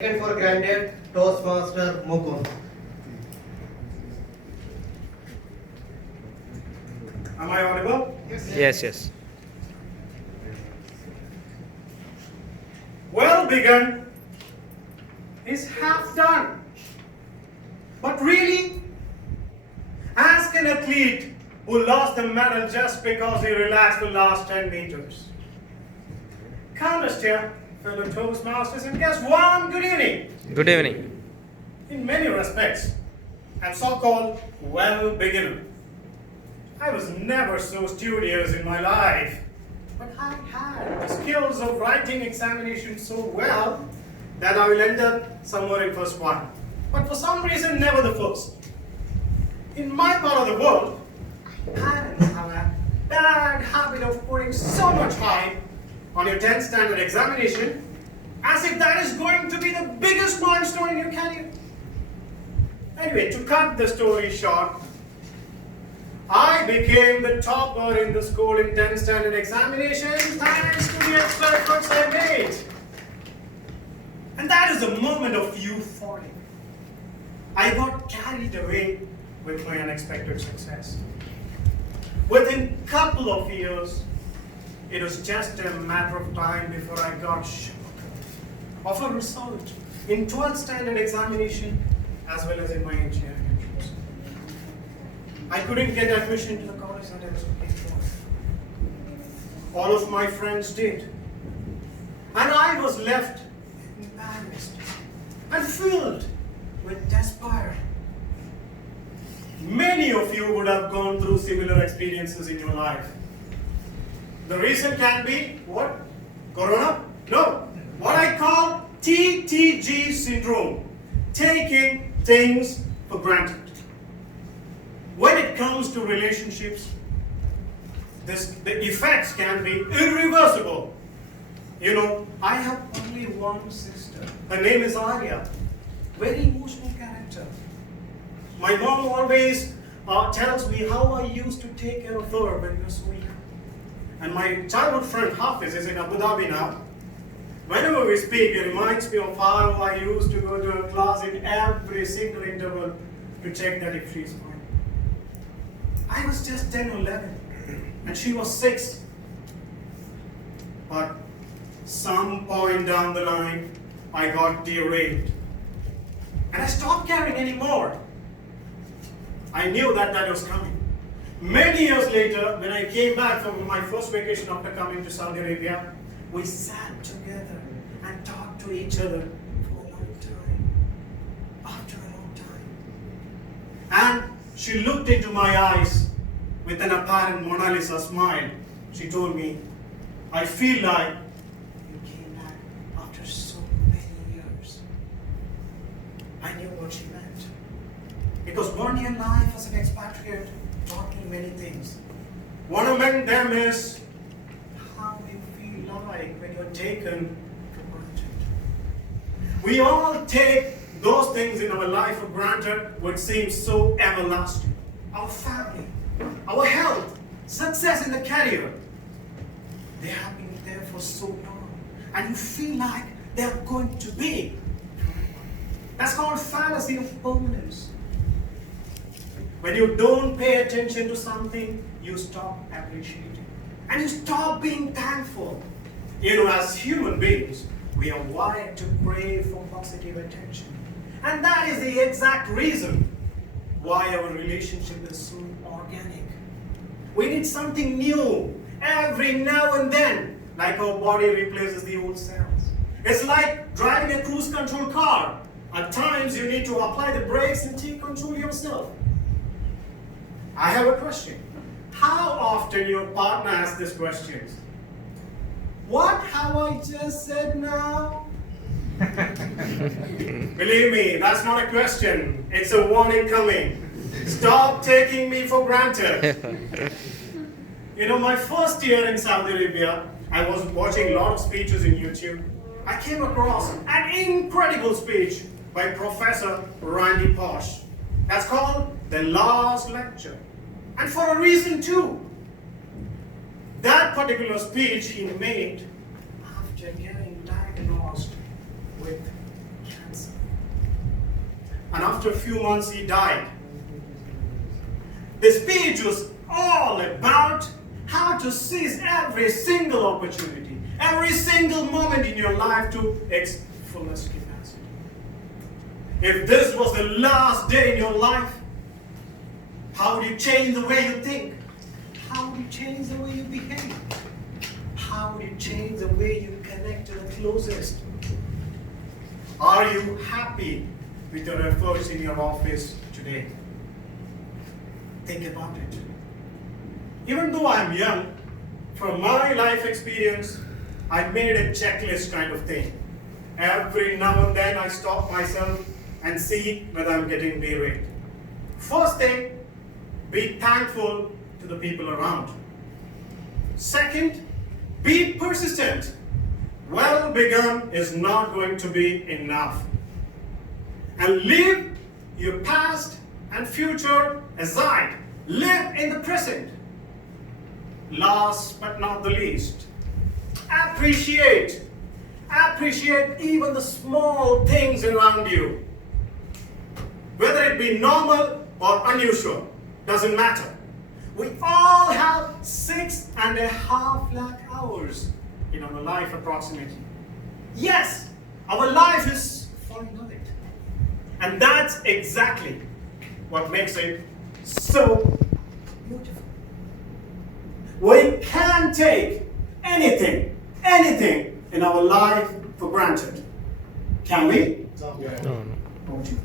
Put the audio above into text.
Taken for granted, Toastmaster Mukund. Am I audible? Yes. Well begun is half done. But really, ask an athlete who lost the medal just because he relaxed the last 10 meters. Come, dear fellow Toastmasters, and guess one, good evening. Good evening. In many respects, I'm so-called well beginner. I was never so studious in my life, but I had the skills of writing examinations so well that I will end up somewhere in first one. But for some reason, never the first. In my part of the world, parents have a bad habit of putting so much hype on your 10th standard examination as if that is going to be the biggest milestone in your career. Anyway, to cut the story short, I became the topper in the school in 10th standard examination thanks to the extra efforts I made. And that is a moment of euphoria. I got carried away with my unexpected success. Within a couple of years, it was just a matter of time before I got shocked of a result in 12th standard examination as well as in my engineering entrance. I couldn't get admission to the college that I was looking for. All of my friends did. And I was left embarrassed and filled with despair. Many of you would have gone through similar experiences in your life. The reason can be what? Corona? No. What I call TTG syndrome. Taking things for granted. When it comes to relationships, the effects can be irreversible. You know, I have only one sister. Her name is Arya. Very emotional character. My mom always tells me how I used to take care of her when we were so young. And my childhood friend Hafiz is in Abu Dhabi now. Whenever we speak, it reminds me of how I used to go to a class in every single interval to check that if she's fine. I was just 10 or 11 and she was 6. But some point down the line, I got derailed. And I stopped caring anymore. I knew that was coming. Many years later, when I came back from my first vacation after coming to Saudi Arabia, we sat together and talked to each other for a long time. After a long time. And she looked into my eyes with an apparent Mona Lisa smile. She told me, I feel like you came back after so many years. I knew what she meant. Because 1 year life as an expatriate taught me many things. One among them is how you feel like when you're taken for granted. We all take those things in our life for granted which seem so everlasting. Our family, our health, success in the career. They have been there for so long and you feel like they're going to be forever. That's called fallacy of permanence. When you don't pay attention to something, you stop appreciating. And you stop being thankful. You know, as human beings, we are wired to crave for positive attention. And that is the exact reason why our relationship is so organic. We need something new every now and then, like our body replaces the old cells. It's like driving a cruise control car. At times, you need to apply the brakes and take control yourself. I have a question. How often your partner asks this question? What have I just said now? Believe me, that's not a question. It's a warning coming. Stop taking me for granted. You know, my first year in Saudi Arabia, I was watching a lot of speeches in YouTube. I came across an incredible speech by Professor Randy Posh. That's called The Last Lecture. And for a reason too. That particular speech he made after getting diagnosed with and after a few months he died. The speech was all about how to seize every single opportunity, every single moment in your life to its fullest capacity. If this was the last day in your life, how would you change the way you think? How would you change the way you behave? How would you change the way you connect to the closest? Are you happy with your efforts in your office today? Think about it. Even though I'm young, from my life experience, I made a checklist kind of thing. Every now and then I stop myself and see whether I'm getting derailed. First thing, be thankful to the people around. Second, be persistent. Well begun is not going to be enough. And leave your past and future aside. Live in the present. Last but not the least, appreciate even the small things around you. Whether it be normal or unusual, doesn't matter. We all have 6.5 lakh hours in our life approximately. Yes, our life is finite. And that's exactly what makes it so beautiful. We can't take anything in our life for granted. Can we? No. No, no. Won't you?